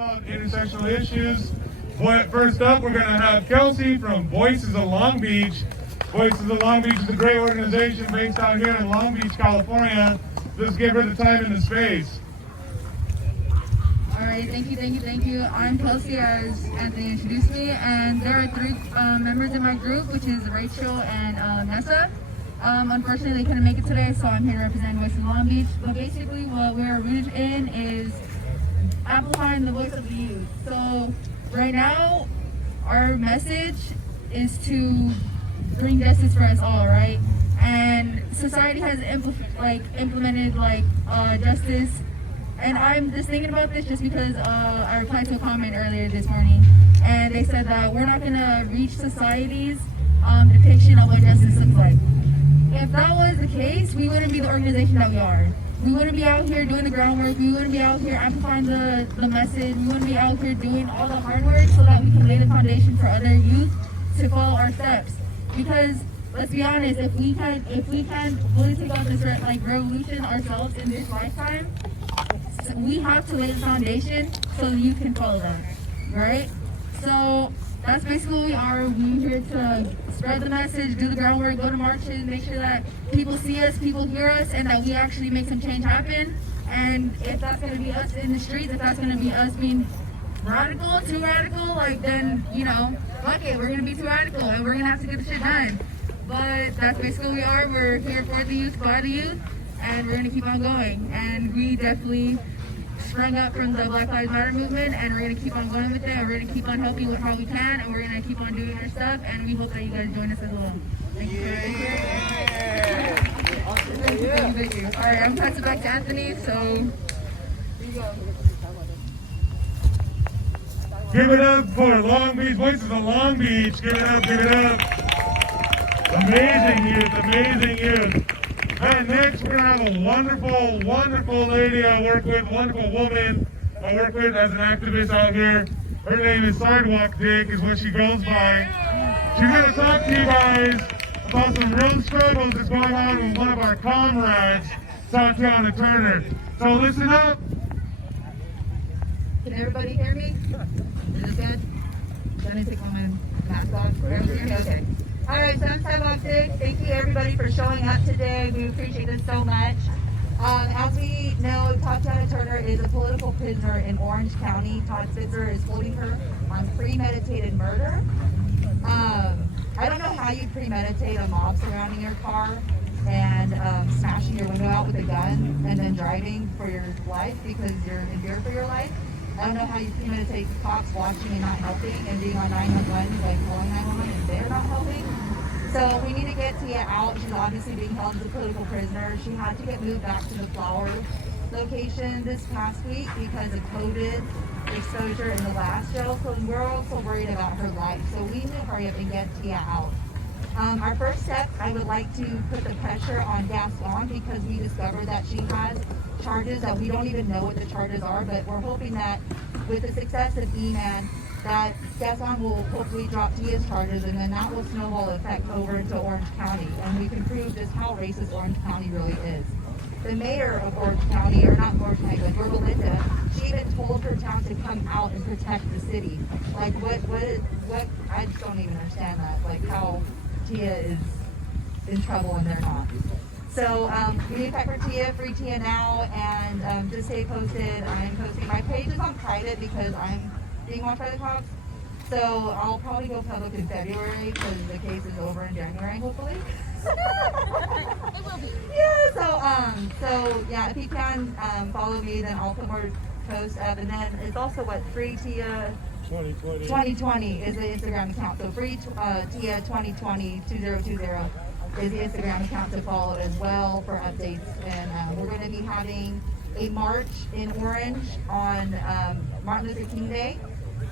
about intersectional issues. First up, we're going to have Kelsey from Voices of Long Beach. Voices of Long Beach is a great organization based out here in Long Beach, California. Let's give her the time and the space. All right, thank you. I'm Kelsey, as Anthony introduced me, and there are three members in my group, which is Rachel and Nessa. Unfortunately, they couldn't make it today, so I'm here to represent Voices of Long Beach. But basically, what we're rooted in is amplifying the voice of the youth. So right now, our message is to bring justice for us all, right? And society has implemented justice. And I'm just thinking about this just because I replied to a comment earlier this morning, and they said that we're not going to reach society's depiction of what justice looks like. If that was the case, we wouldn't be the organization that we are. We wouldn't be out here doing the groundwork. We wouldn't be out here amplifying the message. We wouldn't be out here doing all the hard work so that we can lay the foundation for other youth to follow our steps. Because let's be honest, if we can fully take out this revolution ourselves in this lifetime, we have to lay the foundation so you can follow that, right? So that's basically what we are. We're here to spread the message, do the groundwork, go to marches, make sure that people see us, people hear us, and that we actually make some change happen. And if that's going to be us in the streets, if that's going to be us being radical, too radical, then, fuck it, we're going to be too radical, and we're going to have to get the shit done. But that's basically what we are. We're here for the youth, by the youth, and we're going to keep on going. And we definitely sprung up from the Black Lives Matter movement, and we're going to keep on going with it, and we're going to keep on helping with how we can, and we're going to keep on doing our stuff, and we hope that you guys join us as well. Thank you. Thank you. All right, I'm passing it back to Anthony, so here you go. Give it up for Long Beach, Voices of Long Beach. Give it up. Amazing youth. And next, we're going to have a wonderful lady I work with, wonderful woman I work with as an activist out here. Her name is Sidewalk Dick, is what she goes by. She's going to talk to you guys about some real struggles that's going on with one of our comrades, Tatiana Turner. So listen up. Can everybody hear me? Is this good? Let me take my mask off. Okay. All right, so I'm Sidewalk Dick. Thank you everybody for showing up today. We appreciate this so much. As we know, Tatiana Turner is a political prisoner in Orange County. Todd Spitzer is holding her on premeditated murder. I don't know how you premeditate a mob surrounding your car and smashing your window out with a gun and then driving for your life because you're in fear for your life. I don't know how you premeditate cops watching and not helping and being on 911, calling 911 and they're not helping. So we need to get Tia out. She's obviously being held as a political prisoner. She had to get moved back to the Flower location this past week because of COVID exposure in the last jail. So we're also worried about her life. So we need to hurry up and get Tia out. Our first step, I would like to put the pressure on Gaston because we discovered that she has charges that we don't even know what the charges are, but we're hoping that with the success of E-Man, that Gaston will hopefully drop Tia's charges, and then that will snowball effect over into Orange County, and we can prove just how racist Orange County really is. The mayor of Orange County, or not Orange County, but Belinda, she even told her town to come out and protect the city. What, I just don't even understand that, how Tia is in trouble and they're not. So we need to fight for Tia, free Tia now, and just stay posted. I'm posting. My page is on private because I'm being watched by the cops. So I'll probably go public in February because the case is over in January, hopefully. It will be. Yeah. So yeah, if you can follow me, then I'll put more posts up, and then it's also Free Tia 2020 is the Instagram account. So Free Tia 2020 2020 is the Instagram account to follow as well for updates. And we're going to be having a march in Orange on Martin Luther King Day.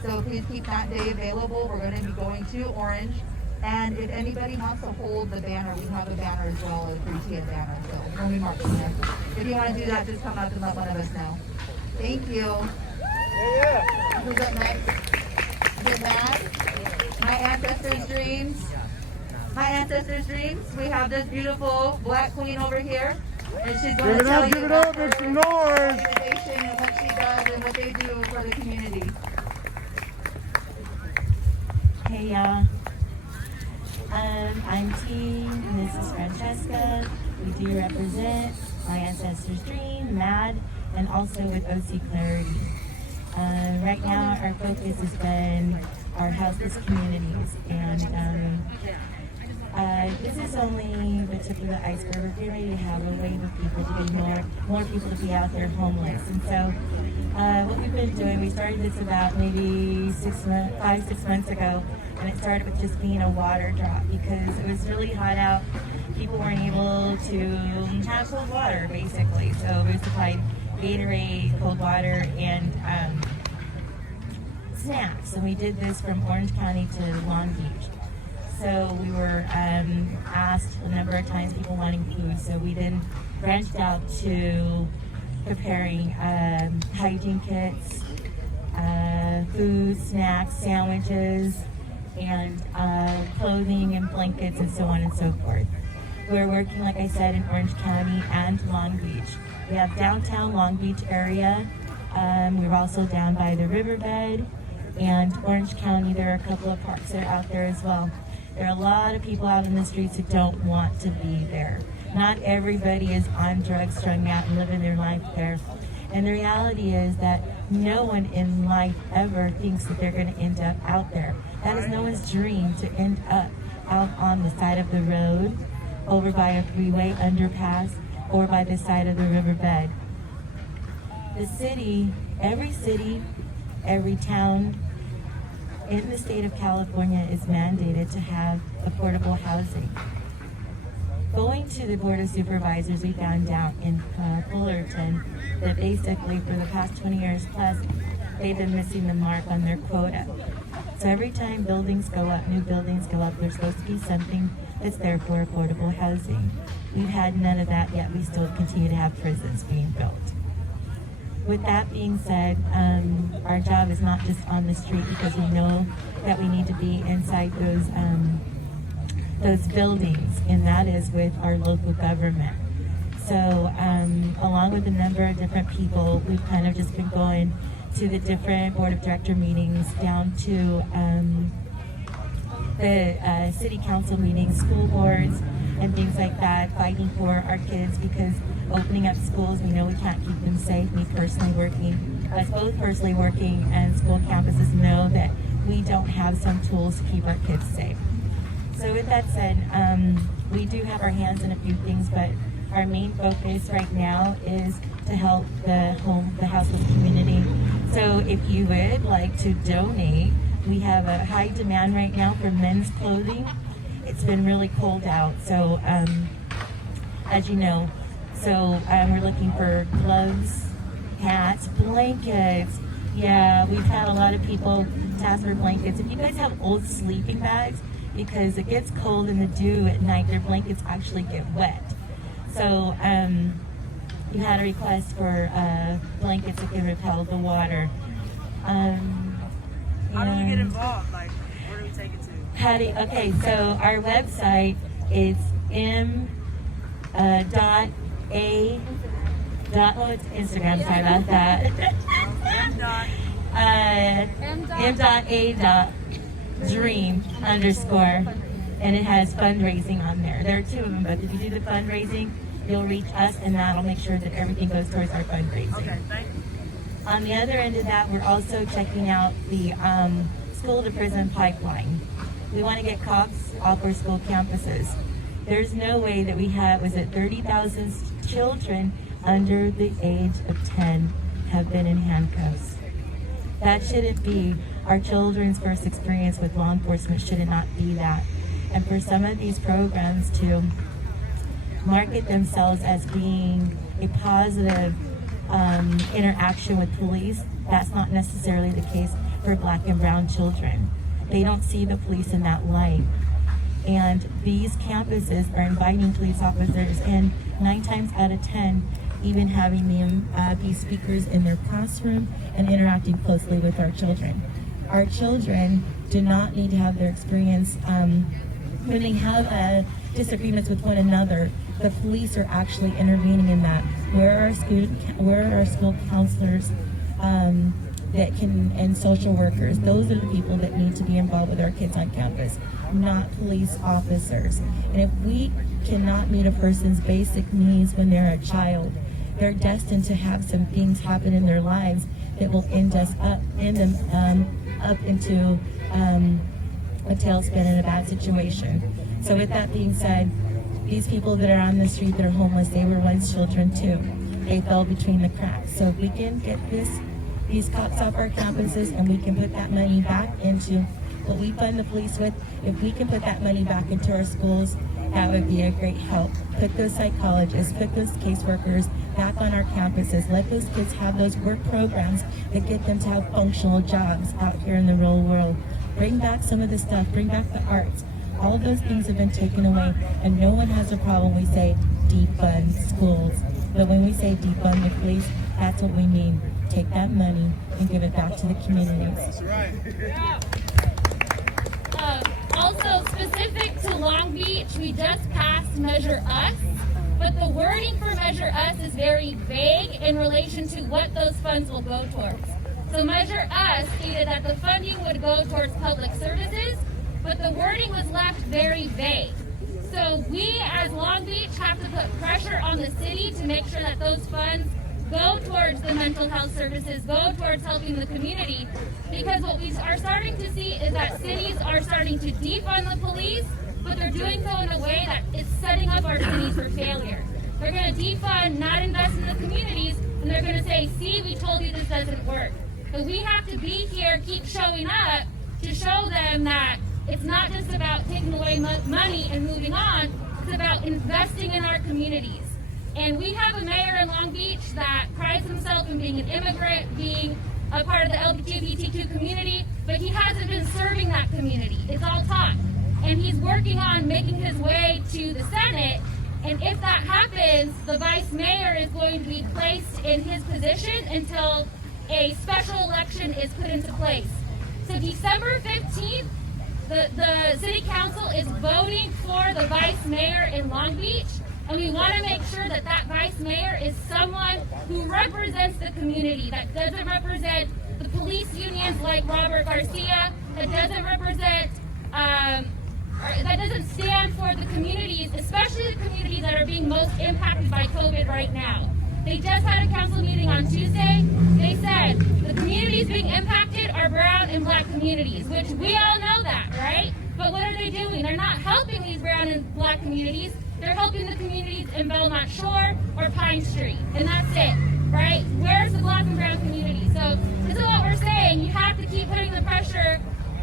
So please keep that day available. We're going to be going to Orange. And if anybody wants to hold the banner, we have a banner as well, a Free Tia banner. So when we march there. If you want to do that, just come up and let one of us know. Thank you. Yeah. Who's up next? Get mad? My ancestors' dreams. My ancestors' dreams. We have this beautiful black queen over here. And she's going to tell you about her organization and what she does and what they do for the community. Hey y'all, I'm T, and this is Francesca. We do represent My Ancestors Dream, MAD, and also with OC Clarity. Right now our focus has been our houseless communities, and this is only the tip of the iceberg. We're getting ready to have a wave of people to be more people to be out there homeless. And so what we've been doing, we started this about maybe 6 months ago, and it started with just being a water drop because it was really hot out. People weren't able to have cold water, basically. So we supplied Gatorade, cold water, and snacks. And we did this from Orange County to Long Beach. So we were asked a number of times, people wanting food. So we then branched out to preparing hygiene kits, food, snacks, sandwiches, and clothing and blankets and so on and so forth. We're working, like I said, in Orange County and Long Beach. We have downtown Long Beach area. We're also down by the riverbed, and Orange County, there are a couple of parks that are out there as well. There are a lot of people out in the streets who don't want to be there. Not everybody is on drugs, strung out, and living their life there. And the reality is that no one in life ever thinks that they're going to end up out there. That is no one's dream, to end up out on the side of the road, over by a freeway underpass, or by the side of the riverbed. The city, every town in the state of California is mandated to have affordable housing. Going to the Board of Supervisors, we found out in Fullerton that basically for the past 20 years plus, they've been missing the mark on their quota. So every time buildings go up, new buildings go up, there's supposed to be something that's there for affordable housing. We've had none of that yet. We still continue to have prisons being built. With that being said, our job is not just on the street, because we know that we need to be inside those buildings, and that is with our local government. So along with a number of different people, we've kind of just been going to the different board of director meetings, down to the city council meetings, school boards, and things like that, fighting for our kids, because opening up schools, we know we can't keep them safe. Me personally working, us both personally working and school campuses know that we don't have some tools to keep our kids safe. So with that said, we do have our hands in a few things, but our main focus right now is to help the houseless community. So if you would like to donate, we have a high demand right now for men's clothing. It's been really cold out, so as you know, so we're looking for gloves, hats, blankets. Yeah, we've had a lot of people ask for blankets. If you guys have old sleeping bags, because it gets cold in the dew at night, their blankets actually get wet. So you had a request for blankets that can repel the water. How do we get involved? Like, where do we take it to? Okay, so our website is it's Instagram, sorry about that. m.a.dream_, and it has fundraising on there. There are two of them, but if you do the fundraising, you'll reach us, and that'll make sure that everything goes towards our fundraising. Okay, thank you. On the other end of that, we're also checking out the school to prison pipeline. We want to get cops off our school campuses. There's no way that we have, 30,000 children under the age of 10 have been in handcuffs. That shouldn't be. Our children's first experience with law enforcement should not be that. And for some of these programs to market themselves as being a positive interaction with police, that's not necessarily the case for Black and brown children. They don't see the police in that light. And these campuses are inviting police officers in 9 times out of 10, even having them be speakers in their classroom and interacting closely with our children. Our children do not need to have their experience when they have disagreements with one another. The police are actually intervening in that. Where are our school counselors that can, and social workers. Those are the people that need to be involved with our kids on campus, not police officers. And if we cannot meet a person's basic needs when they're a child, they're destined to have some things happen in their lives that will end them up into a tailspin and a bad situation. So with that being said, these people that are on the street that are homeless, they were once children too. They fell between the cracks. So if we can get these cops off our campuses and we can put that money back into what we fund the police with, if we can put that money back into our schools, that would be a great help. Put those psychologists, put those caseworkers back on our campuses. Let those kids have those work programs that get them to have functional jobs out here in the real world. Bring back some of the stuff, bring back the arts. All of those things have been taken away, and no one has a problem. We say defund schools, but when we say defund the police, that's what we mean. Take that money and give it back to the communities. That's right. Also specific to Long Beach, we just passed Measure Us, but the wording for Measure Us is very vague in relation to what those funds will go towards. So Measure Us stated that the funding would go towards public services, but the wording was left very vague. So we as Long Beach have to put pressure on the city to make sure that those funds go towards the mental health services, go towards helping the community, because what we are starting to see is that cities are starting to defund the police, but they're doing so in a way that is setting up our cities for failure. They're going to defund, not invest in the communities, and they're going to say, see, we told you this doesn't work. But we have to be here, keep showing up to show them that it's not just about taking away money and moving on, it's about investing in our communities. And we have a mayor in Long Beach that prides himself in being an immigrant, being a part of the LGBTQ community, but he hasn't been serving that community. It's all talk. And he's working on making his way to the Senate, and if that happens, the vice mayor is going to be placed in his position until a special election is put into place. So December 15th, the city council is voting for the vice mayor in Long Beach. And we want to make sure that that vice mayor is someone who represents the community, that doesn't represent the police unions like Robert Garcia, that doesn't represent, that doesn't stand for the communities, especially the communities that are being most impacted by COVID right now. They just had a council meeting on Tuesday. They said the communities being impacted are brown and black communities, which we all know that, right? But what are they doing? They're not helping these brown and black communities. They're helping the communities in Belmont Shore or Pine Street, and that's it, right? Where's the black and brown community? So this is what we're saying. You have to keep putting the pressure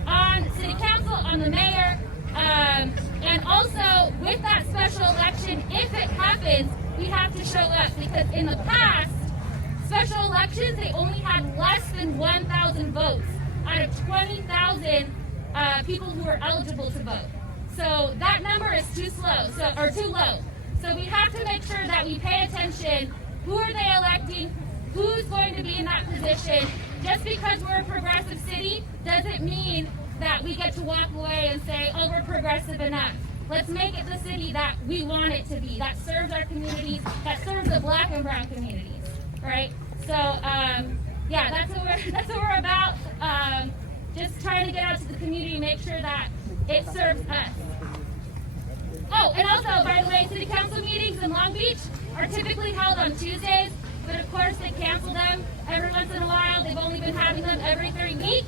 on city council, on the mayor, and also with that special election, if it happens, we have to show up, because in the past, special elections, they only had less than 1,000 votes out of 20,000 people who are eligible to vote. So that number is too low. So we have to make sure that we pay attention. Who are they electing? Who's going to be in that position? Just because we're a progressive city doesn't mean that we get to walk away and say, oh, we're progressive enough. Let's make it the city that we want it to be, that serves our communities, that serves the black and brown communities, right? So, yeah, that's what we're about. Just trying to get out to the community, make sure that it serves us. Oh, and also, by the way, city council meetings in Long Beach are typically held on Tuesdays, but of course they cancel them every once in a while. They've only been having them every 3 weeks.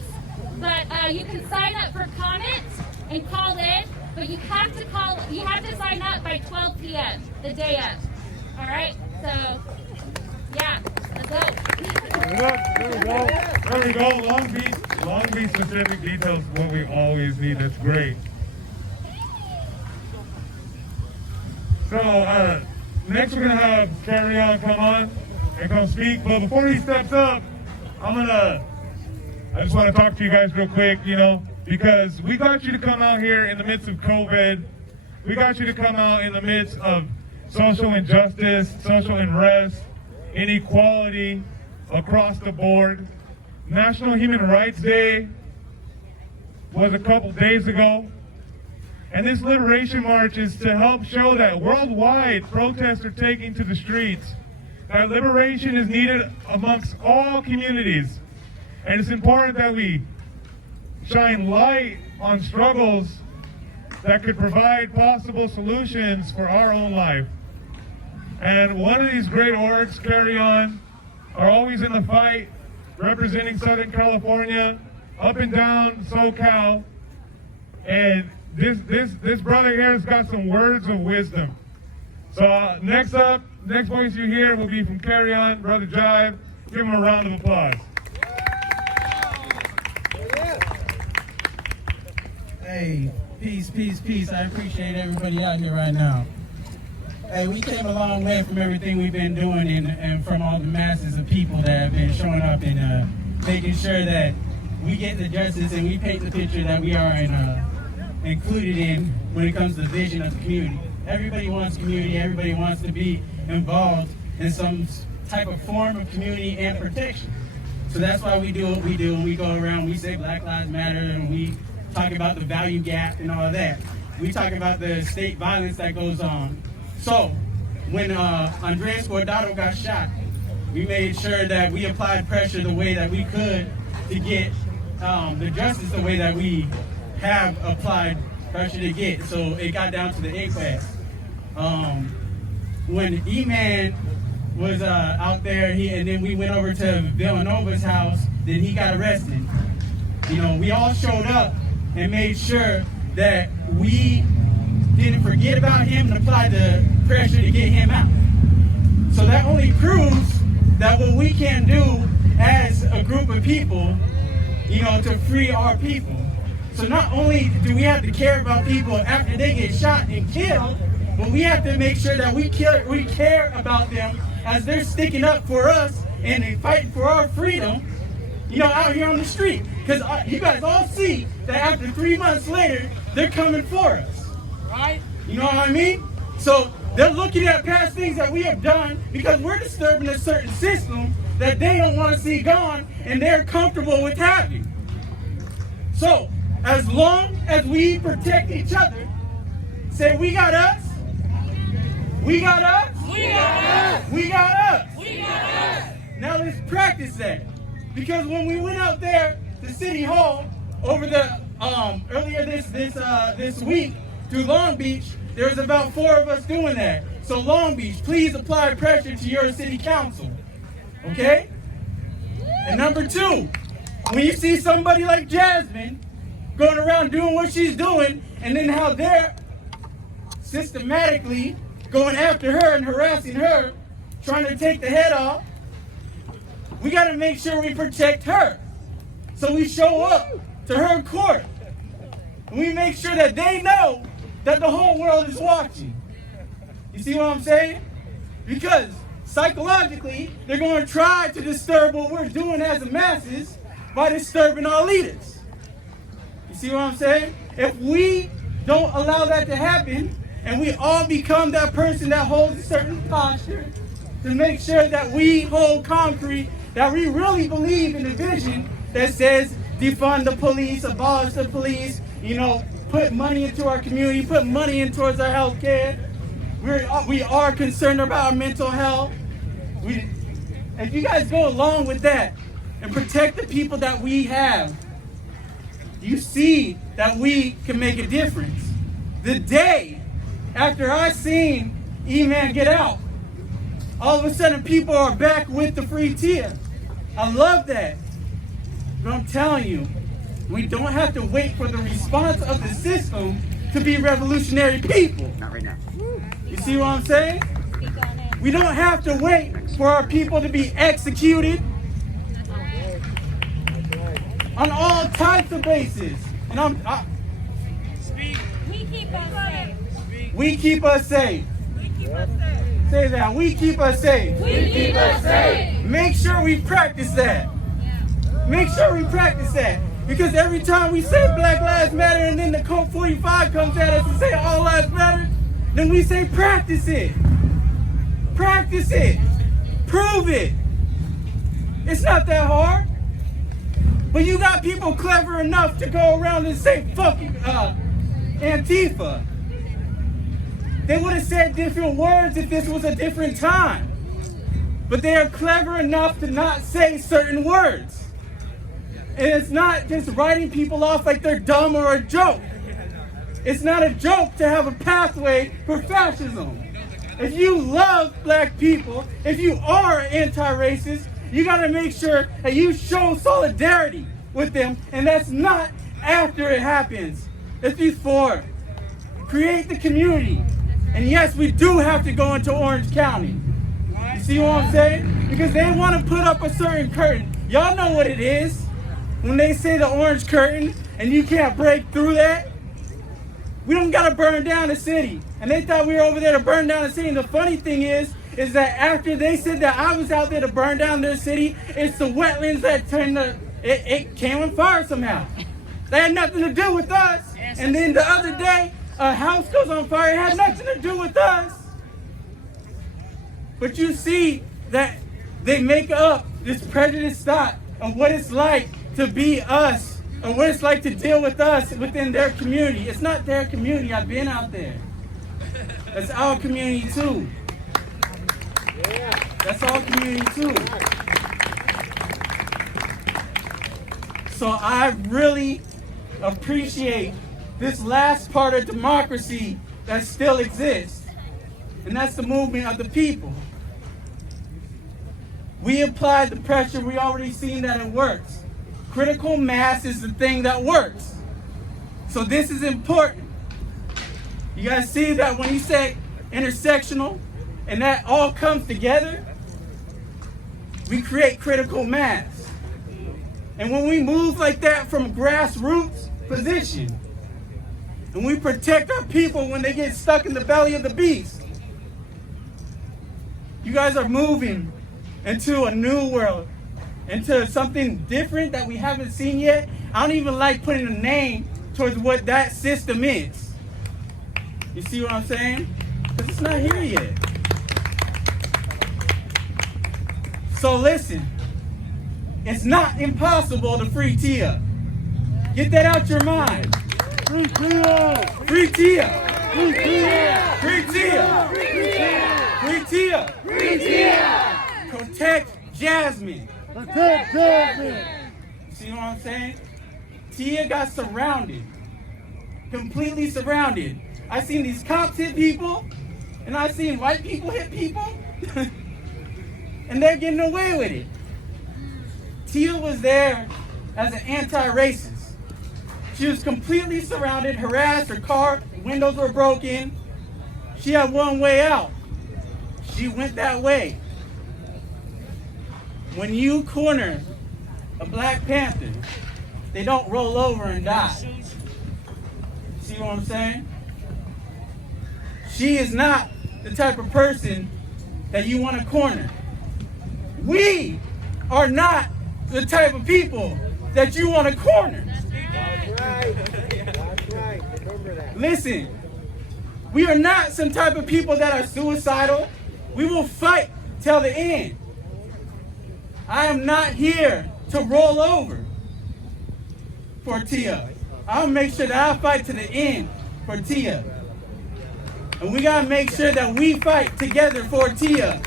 But you can sign up for comments and call in, but you have to sign up by 12 p.m. the day of. All right? So, yeah, let's go. There we go. Long Beach specific details, what we always need. That's great. So next we're gonna have Carry On come on and come speak. But before he steps up, I just want to talk to you guys real quick, because we got you to come out here in the midst of COVID. We got you to come out in the midst of social injustice, social unrest, inequality across the board. National Human Rights Day was a couple days ago. And this Liberation March is to help show that worldwide protests are taking to the streets that liberation is needed amongst all communities. And it's important that we shine light on struggles that could provide possible solutions for our own life. And one of these great orgs, Carry On, are always in the fight, representing Southern California, up and down SoCal. And this brother here has got some words of wisdom. So next voice you hear will be from Carry On, Brother Jive. Give him a round of applause. Hey, peace, peace, peace. I appreciate everybody out here right now. Hey, we came a long way from everything we've been doing and from all the masses of people that have been showing up and making sure that we get the justice and we paint the picture that we are included in when it comes to the vision of the community. Everybody wants community. Everybody wants to be involved in some type of form of community and protection. So that's why we do what we do. When we go around, we say Black Lives Matter, and we talk about the value gap and all of that. We talk about the state violence that goes on. So when Andres Guardado got shot, we made sure that we applied pressure the way that we could to get the justice the way that we have applied pressure to get. So it got down to the inquest. When E-Man was out there, and then we went over to Villanova's house, then he got arrested. You know, we all showed up and made sure that we didn't forget about him and applied the pressure to get him out. So that only proves that what we can do as a group of people, you know, to free our people. So not only do we have to care about people after they get shot and killed, but we have to make sure that we care about them as they're sticking up for us and they fighting for our freedom, you know, out here on the street. Because you guys all see that after 3 months later, they're coming for us. Right? You know what I mean? So they're looking at past things that we have done because we're disturbing a certain system that they don't want to see gone and they're comfortable with having. So as long as we protect each other, say we got us, we got us, we got us, we got us, we got us. Now let's practice that. Because when we went out there to City Hall over the earlier this week through Long Beach, there was about 4 of us doing that. So Long Beach, please apply pressure to your city council. Okay? And number 2, when you see somebody like Jasmine going around doing what she's doing, and then how they're systematically going after her and harassing her, trying to take the head off, we got to make sure we protect her. So we show up to her court. And we make sure that they know that the whole world is watching. You see what I'm saying? Because psychologically, they're going to try to disturb what we're doing as the masses by disturbing our leaders. You see what I'm saying? If we don't allow that to happen, and we all become that person that holds a certain posture to make sure that we hold concrete, that we really believe in the vision that says defund the police, abolish the police, you know, put money into our community, put money in towards our health care. We are concerned about our mental health. If you guys go along with that and protect the people that we have, you see that we can make a difference. The day after I seen E-Man get out, all of a sudden people are back with the free tier. I love that. But I'm telling you, we don't have to wait for the response of the system to be revolutionary people. Not right now. You see what I'm saying? We don't have to wait for our people to be executed on all types of bases. And We keep us safe. we keep us safe. We keep us safe. Say that. We keep us safe. We keep us safe. Make sure we practice that. Make sure we practice that. Because every time we say Black Lives Matter and then the Code 45 comes at us and say all lives matter, then we say practice it. Practice it. Prove it. It's not that hard. But you got people clever enough to go around and say fucking Antifa. They would have said different words if this was a different time. but they are clever enough to not say certain words. And it's not just writing people off like they're dumb or a joke. It's not a joke to have a pathway for fascism. If you love black people, if you are anti-racist, you gotta make sure that you show solidarity with them, and that's not after it happens. It's before. Create the community. And yes, we do have to go into Orange County. You see what I'm saying? Because they want to put up a certain curtain. Y'all know what it is. When they say the orange curtain and you can't break through that, we don't gotta burn down the city. And they thought we were over there to burn down the city. And the funny thing is that after they said that I was out there to burn down their city, it's the wetlands that turned it came on fire somehow. They had nothing to do with us. And then the other day, a house goes on fire. It had nothing to do with us. But you see that they make up this prejudiced thought of what it's like to be us, or what it's like to deal with us within their community. It's not their community. I've been out there. That's our community too. That's our community too. So I really appreciate this last part of democracy that still exists, and that's the movement of the people. We applied the pressure. We already seen that it works. Critical mass is the thing that works. So this is important. You guys see that when you say intersectional and that all comes together, we create critical mass. And when we move like that from a grassroots position, and we protect our people when they get stuck in the belly of the beast, you guys are moving into a new world, into something different that we haven't seen yet. I don't even like putting a name towards what that system is. You see what I'm saying? Because it's not here yet. So listen, it's not impossible to free Tia. Get that out your mind. Free Tia! Free Tia! Free Tia! Free Tia! Free Tia! Free Tia! Protect Jasmine. Protect Jasmine. See what I'm saying? Tia got surrounded. Completely surrounded. I seen these cops hit people, and I seen white people hit people, and they're getting away with it. Tia was there as an anti-racist. She was completely surrounded, harassed, her car windows were broken. She had one way out. She went that way. When you corner a Black Panther, they don't roll over and die. See what I'm saying? She is not the type of person that you want to corner. We are not the type of people that you want to corner. That's right. Remember that. Listen, we are not some type of people that are suicidal. We will fight till the end. I am not here to roll over for Tia. I'll make sure that I fight to the end for Tia. And we gotta make sure that we fight together for Tia.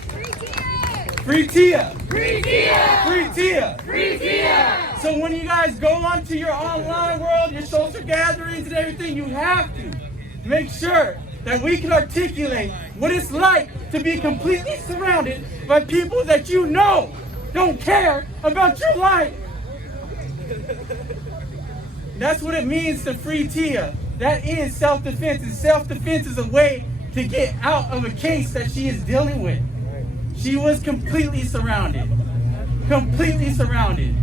Free Tia! Free Tia! Free Tia! Free Tia! So when you guys go onto your online world, your social gatherings and everything, you have to make sure that we can articulate what it's like to be completely surrounded by people that you know don't care about your life. That's what it means to free Tia. That is self-defense. And self-defense is a way to get out of a case that she is dealing with. She was completely surrounded. Completely surrounded.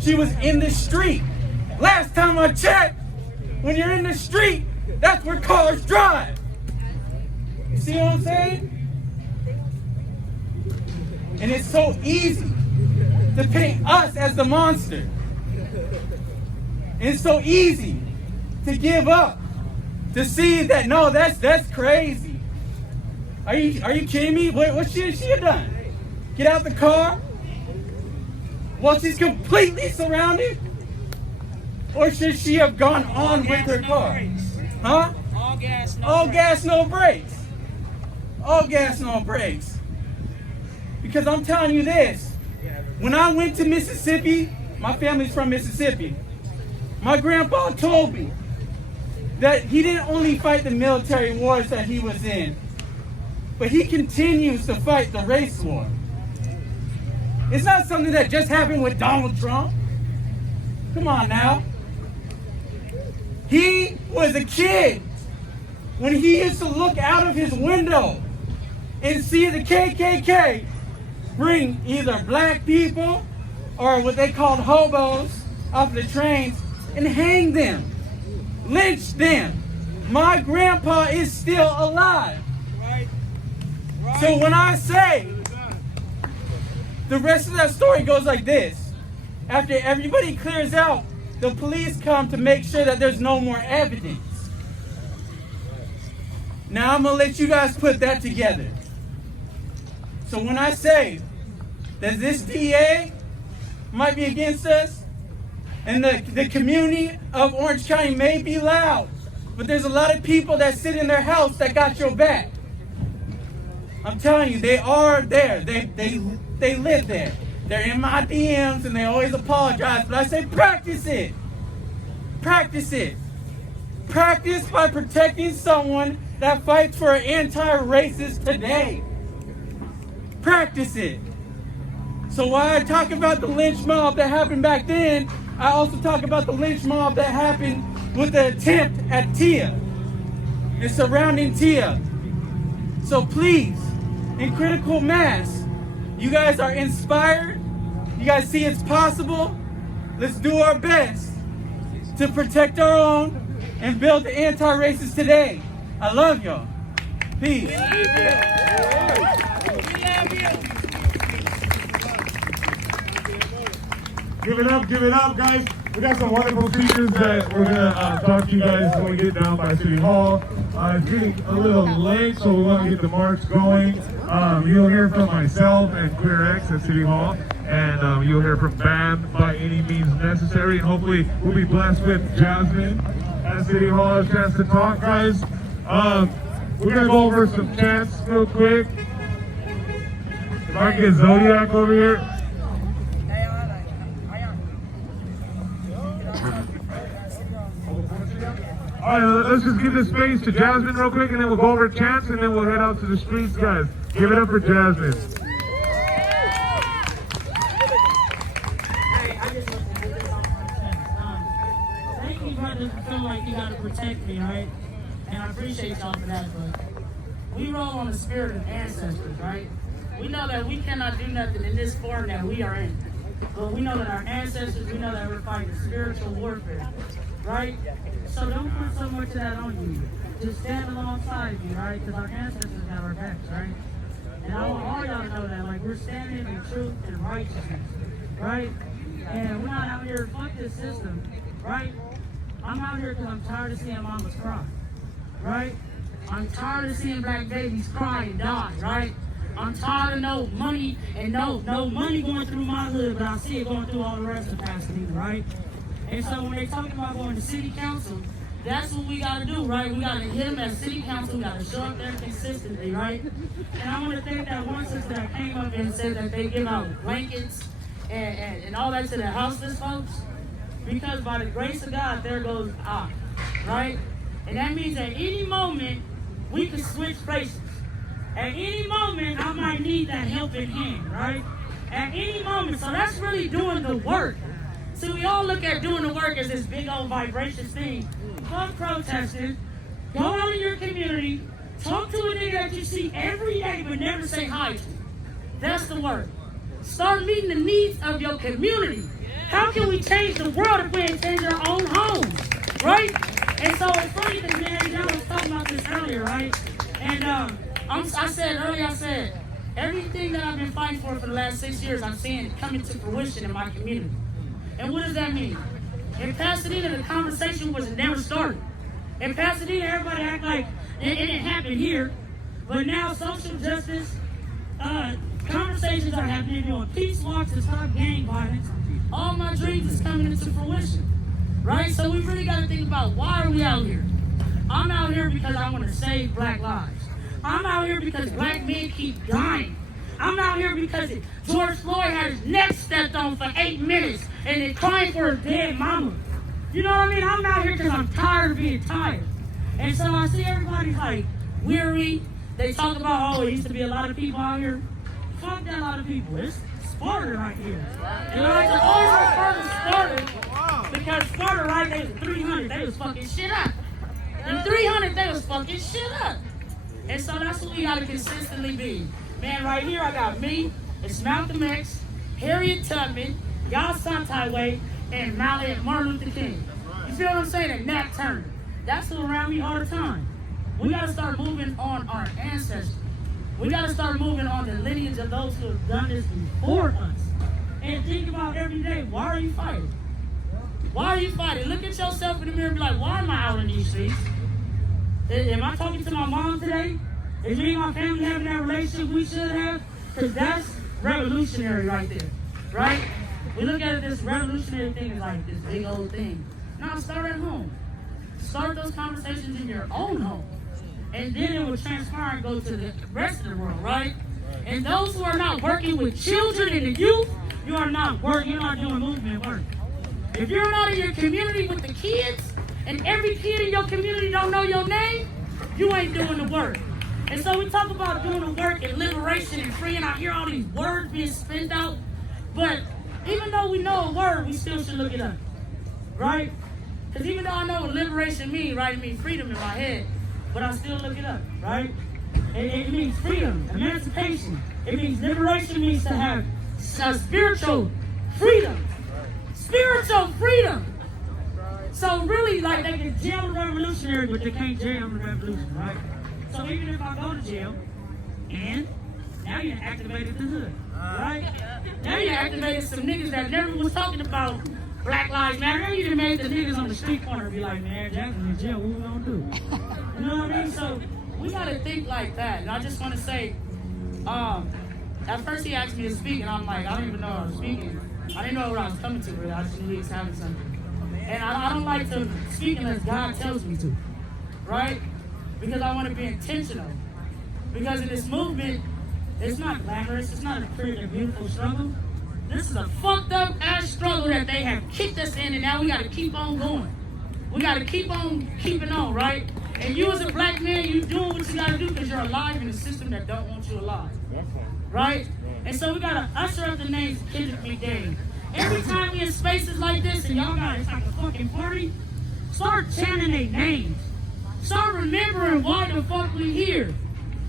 She was in the street. Last time I checked, when you're in the street, that's where cars drive. You see what I'm saying? And it's so easy to paint us as the monster. And it's so easy to give up, to see that, no, that's crazy. Are you kidding me? What should she have done? Get out the car while she's completely surrounded? Or should she have gone on with her car? Huh? All gas, no All brakes. gas, no brakes. All gas, no brakes. Because I'm telling you this, when I went to Mississippi, my family's from Mississippi, my grandpa told me that he didn't only fight the military wars that he was in, but he continues to fight the race war. It's not something that just happened with Donald Trump. Come on now. He was a kid when he used to look out of his window and see the KKK bring either black people or what they called hobos off the trains and hang them, lynch them. My grandpa is still alive. So when I say, the rest of that story goes like this. After everybody clears out, the police come to make sure that there's no more evidence. Now I'm going to let you guys put that together. So when I say that this DA might be against us, and the community of Orange County may be loud, but there's a lot of people that sit in their house that got your back. I'm telling you, they are there. They live there. They're in my DMs and they always apologize, but I say practice it. Practice it. Practice by protecting someone that fights for an anti-racist today. Practice it. So while I talk about the lynch mob that happened back then, I also talk about the lynch mob that happened with the attempt at Tia and surrounding Tia. So please, in critical mass, you guys are inspired. You guys see it's possible. Let's do our best to protect our own and build the anti-racist today. I love y'all. Peace. Give it up, guys. We got some wonderful speakers that we're going to talk to you guys when we get down by City Hall. It's getting a little late, so we want to get the march going. You'll hear from myself and Queer X at City Hall, and you'll hear from BAM by any means necessary. And hopefully we'll be blessed with Jasmine at City Hall, a chance to talk, guys. We're going to go over some chants real quick. If I can get Zodiac over here. All right, let's just give this space to Jasmine real quick, and then we'll go over chants, and then we'll head out to the streets, guys. Give it up for Jasmine. Thank you, brothers, for feeling like you gotta protect me, right? And I appreciate y'all for that, but we roll on the spirit of ancestors, right? We know that we cannot do nothing in this form that we are in. But we know that our ancestors, we know that we're fighting spiritual warfare, right? So don't put so much of that on you. Just stand alongside you, right? Because our ancestors got our backs, right? And I want all y'all to know that, like, we're standing in truth and righteousness, right? And we're not out here, fuck this system, right? I'm out here because I'm tired of seeing mamas cry, right? I'm tired of seeing black babies cry and die, right? I'm tired of no money and no money going through my hood, but I see it going through all the rest of Pasadena, right? And so when they talking about going to city council, that's what we got to do, right? We got to hit them at city council. We got to show up there consistently, right? And I want to thank that one sister that came up and said that they give out blankets and all that to the houseless folks. Because by the grace of God, there goes I, right? And that means at any moment, we can switch places. At any moment, I might need that helping hand, right? At any moment. So that's really doing the work. See, we all look at doing the work as this big old vibracious thing. Fuck protesting. Go out in your community. Talk to a nigga that you see every day but never say hi to. That's the work. Start meeting the needs of your community. How can we change the world if we ain't change our own homes, right? And so it's funny because, man, y'all was talking about this earlier, right? And I said, everything that I've been fighting for the last 6 years, I'm seeing it coming to fruition in my community. And what does that mean? In Pasadena, the conversation was never started. In Pasadena, everybody act like it didn't happen here. But now social justice conversations are happening, doing peace walks to stop gang violence. All my dreams is coming into fruition, right? So we really got to think about, why are we out here? I'm out here because I want to save black lives. I'm out here because black men keep dying. I'm out here because George Floyd had his neck stepped on for 8 minutes and then crying for his dead mama. You know what I mean? I'm out here because I'm tired of being tired. And so I see everybody's like weary. They talk about, oh, it used to be a lot of people out here. Fuck that lot of people. It's Sparta right here. And I like to always refer to Sparta because Sparta, right, they was 300. They was fucking shit up. In 300, they was fucking shit up. And so that's what we gotta consistently be. Man, right here I got me, it's Malcolm X, Harriet Tubman, Yasantay Way, and Martin Luther King. You feel what I'm saying? And Nat Turner. That's who around me all the time. We gotta start moving on our ancestors. We gotta start moving on the lineage of those who have done this before us. And think about every day, why are you fighting? Why are you fighting? Look at yourself in the mirror and be like, why am I out in these streets? Am I talking to my mom today? Is me and my family having that relationship we should have? Because that's revolutionary right there, right? We look at it, this revolutionary thing is like this big old thing. No, start at home. Start those conversations in your own home. And then it will transpire and go to the rest of the world, right? And those who are not working with children and the youth, you are not working, you're not doing movement work. If you're not in your community with the kids, and every kid in your community don't know your name, you ain't doing the work. And so we talk about doing the work and liberation and freeing. I hear all these words being spent out, but even though we know a word, we still should look it up, right? Because even though I know what liberation means, right, it means freedom in my head, but I still look it up, right? And it means freedom, emancipation. It means liberation means to have spiritual freedom. Spiritual freedom. So really, like, they can jail the revolutionary, but they can't jail the revolution, right? So even if I go to jail, and now you activated the hood, right? Now you activated some niggas that never was talking about Black Lives Matter. Now you done made the niggas on the street corner be like, man, Jackson in jail, what we gonna do? You know what I mean? So we gotta think like that. And I just wanna say, at first he asked me to speak, and I'm like, I don't even know what I was speaking. I didn't know what I was coming to, really. I just knew he was having something. And I don't like to speak unless God tells me to, right? Because I want to be intentional. Because in this movement, it's not glamorous. It's not a pretty and beautiful struggle. This is a fucked up ass struggle that they have kicked us in, and now we got to keep on going. We got to keep on keeping on, right? And you as a black man, you doing what you got to do because you're alive in a system that don't want you alive, right? And so we got to usher up the names of Kendrick McDade. Every time we in spaces like this and y'all got it's like a fucking party, start chanting their names. Start remembering why the fuck we here.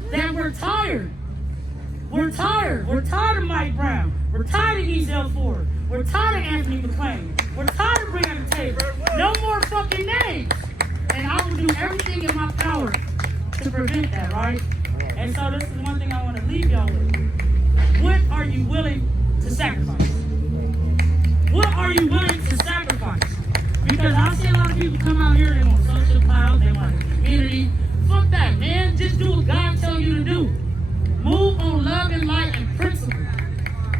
That we're tired. We're tired. We're tired of Mike Brown. We're tired of Ezel Ford. We're tired of Anthony McClain. We're tired of bringing the table. No more fucking names. And I will do everything in my power to prevent that, right? And so this is one thing I want to leave y'all with. What are you willing to sacrifice? What are you willing to sacrifice? Because I see a lot of people come out here, they want social clout, they want community. Fuck that, man. Just do what God tells you to do. Move on love and light and principle.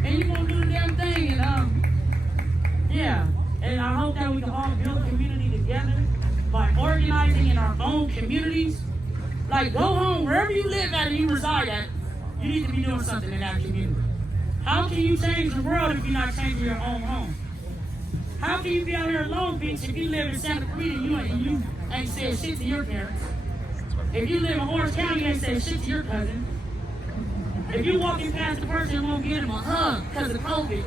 And you're going to do the damn thing. And, yeah. And I hope that we can all build community together by organizing in our own communities. Like, go home, wherever you live at and you reside at, you need to be doing something in that community. How can you change the world if you're not changing your own home? How can you be out here in Long Beach if you live in Santa Clarita and you ain't said shit to your parents? If you live in Orange County, you ain't said shit to your cousin. If you walking past the person and won't give them a hug because of COVID,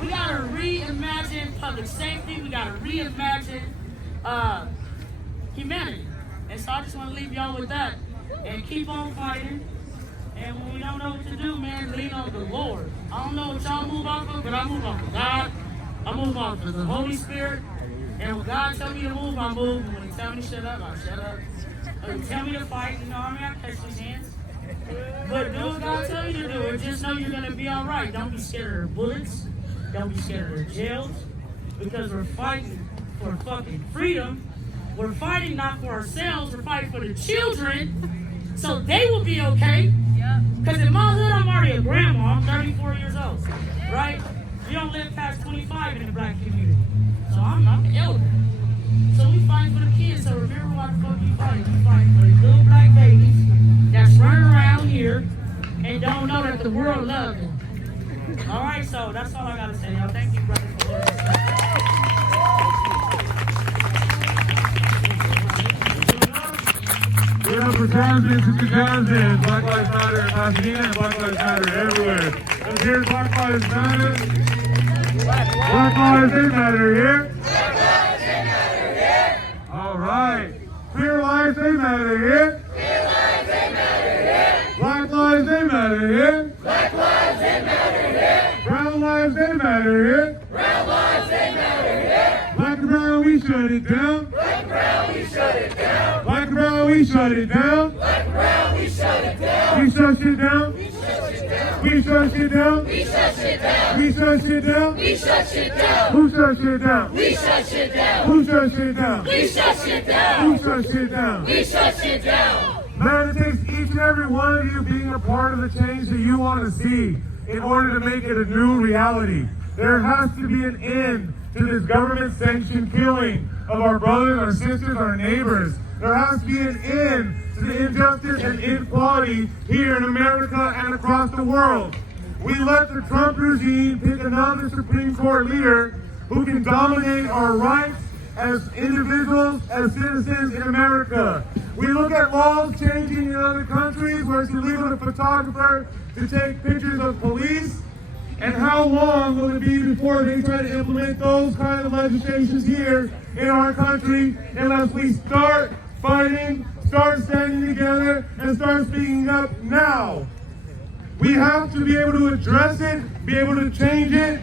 we gotta reimagine public safety. We gotta reimagine humanity. And so I just want to leave y'all with that and keep on fighting. And when we don't know what to do, man, lean on the Lord. I don't know what y'all move off of, but I move off of God. I move off of the Holy Spirit. And when God tells me to move, I move. And when He tells me to shut up, I shut up. When He tells me to fight, you know what I mean? I catch His hands. But do what God tells you to do. And just know you're going to be all right. Don't be scared of the bullets. Don't be scared of the jails. Because we're fighting for fucking freedom. We're fighting not for ourselves. We're fighting for the children so they will be okay. Because in my hood, I'm already a grandma. I'm 34 years old. Right? You don't live past 25 in the black community. So I'm an elder. So we fight for the kids. So remember why the fuck we fight. We fight for the little black babies that's running around here and don't know that the world loves him. All right, so that's all I gotta say, y'all. Thank you, brother, for listening. Give it up for Jasmine, Sister Jasmine. Black Lives Matter in Pasadena and Black Lives Matter everywhere. And here's Black Lives Matter. Black Lives Matter here. Black Lives Matter here. All right. Queer lives they matter here. Queer lives they matter here. Black lives they matter here. Black lives they matter here. Brown lives they matter here. Brown lives they matter here. Black and brown we shut it down. Black and brown we shut it down. Black and brown we shut it down. Black and brown we shut it down. We shut shit down. We shut shit down. We shut shit down. We shut shit down. We shut shit down. Who shut shit down? We shut shit down. Who shut shit down? We shut shit down. Who shut shit down? We shut shit down. Man, it takes each and every one of you being a part of the change that you want to see in order to make it a new reality. There has to be an end to this government-sanctioned killing of our brothers, our sisters, our neighbors. There has to be an end to the injustice and inequality here in America and across the world. We let the Trump regime pick another Supreme Court leader who can dominate our rights as individuals, as citizens in America. We look at laws changing in other countries where it's illegal for a photographer to take pictures of police. And how long will it be before they try to implement those kind of legislations here in our country unless we start fighting, start standing together, and start speaking up now? We have to be able to address it, be able to change it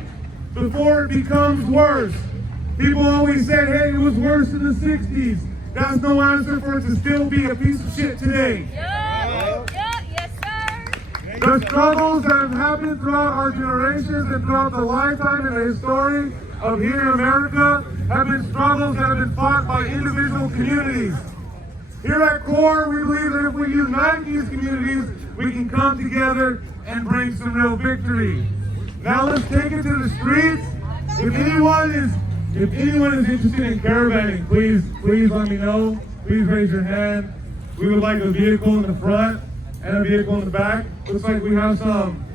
before it becomes worse. People always said, hey, it was worse in the 60s. That's no answer for it to still be a piece of shit today. Yes, sir. The struggles that have happened throughout our generations and throughout the lifetime and the history of here in America have been struggles that have been fought by individual communities. Here at CORE, we believe that if we unite these communities, we can come together and bring some real victory. Now let's take it to the streets. If anyone is interested in caravanning, please let me know. Please raise your hand. We would like a vehicle in the front and a vehicle in the back. Looks like we have some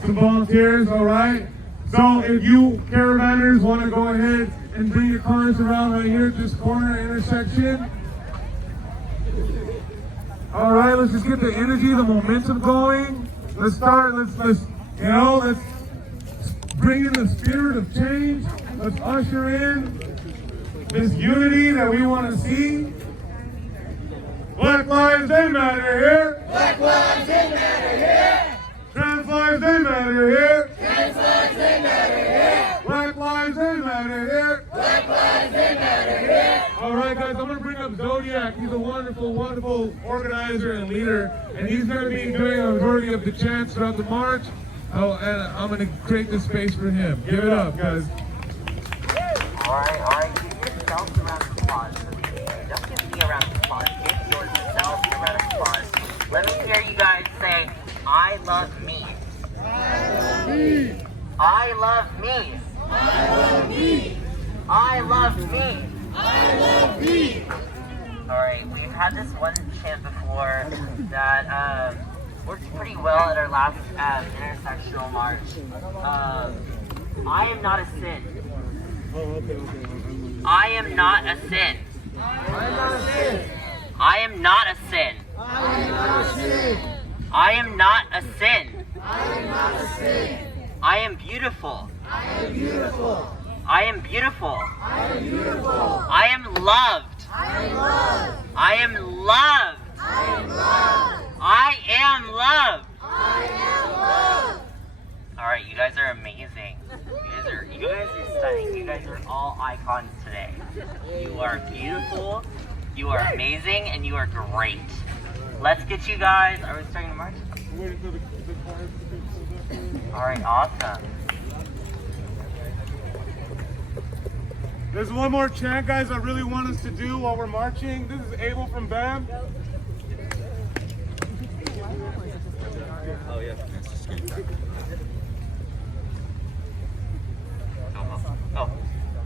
volunteers, all right? So if you caravanners want to go ahead and bring your cars around right here at this corner intersection. All right, let's just get the energy, the momentum going. Let's bring in the spirit of change. Let's usher in this unity that we want to see. Black lives, they matter here. Black lives, they matter here. Trans lives, they matter here. Trans lives, they matter here. Black lives, they matter here. Black lives, they matter here. All right, guys, I'm going to bring up Zodiac. He's a wonderful, wonderful organizer and leader, and he's going to be doing a majority of the chants throughout the march. Oh, and I'm going to create this space for him. Give it up, guys. All right, give yourselves a round of applause. Don't give me a round of applause, give yourselves a round of applause. Let me hear you guys say, I love me. I love me. I love me. I love me. I love me. I love me. All right, we've had this one chant before that worked pretty well at our last intersectional march. I am not a sin. I am not a sin. I am not a sin. I am not a sin. I am not a sin. I am not a sin. I am not a sin. I am beautiful. I am beautiful. I am beautiful. I am beautiful. I am loved. I am loved. I am loved. I am loved. I am loved. I am loved. All right, you guys are amazing. You guys are stunning. You guys are all icons today. You are beautiful. You are amazing, and you are great. Let's get you guys. Are we starting to march? Waiting for the choir to pick. All right, awesome. There's one more chant, guys, I really want us to do while we're marching. This is Abel from BAM. Oh, yeah. Oh,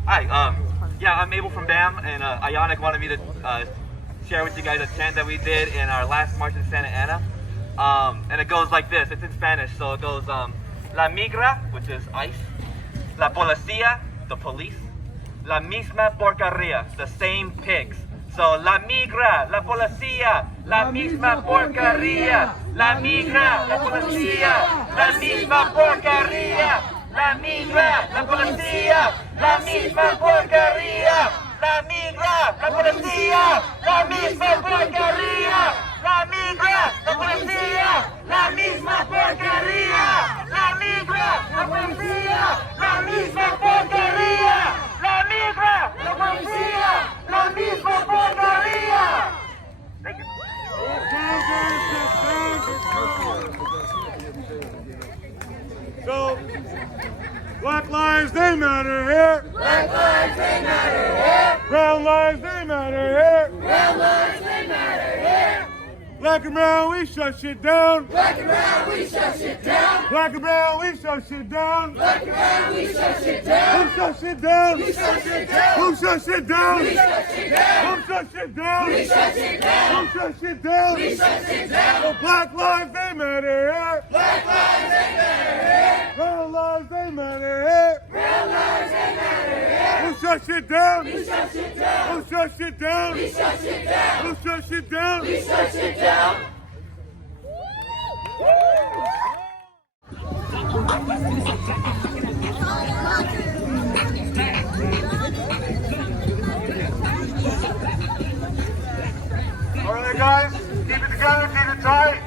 hi. Yeah, I'm Abel from BAM, and Ionic wanted me to share with you guys a chant that we did in our last march in Santa Ana. And it goes like this. It's in Spanish, so it goes, La migra, which is ice. La policía, the police. La misma porquería, the same pigs. So, la migra, la policía, la misma porquería. La migra, la policía, la misma porquería. La migra, la policía, la misma porquería. La migra, la policía, la misma porquería. La migra, la policía, la misma porquería. La migra, la policía, la misma porquería. La migra, la policía, la misma porquería. Thank you. So, black lives, they matter here. Black lives, they matter here. Brown lives, they matter here. Brown lives, they matter here. Black and brown, we shut shit down. Black and brown, we shut shit down. Black and brown, we shut shit down. Black and brown, we shut shit down. Who shut shit down? We shut shit down. Who shut shit down? We shut shit down. Who shut shit down? We shut shit down. Who shut shit down? We shut shit down. So black lives, they matter here. Black lives, they matter here. Brown lives, they matter here. Brown lives, they matter here. Who shut shit down? We shut shit down. Who shut shit down? We shut shit down. Who shut shit down? We shut shit down. All right, guys, keep it together, keep it tight.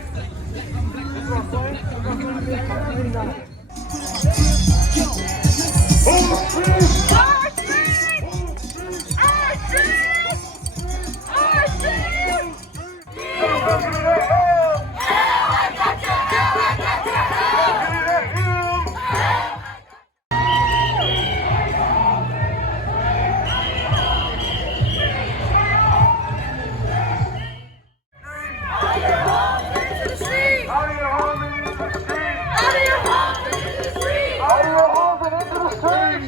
Out of your home and into the street.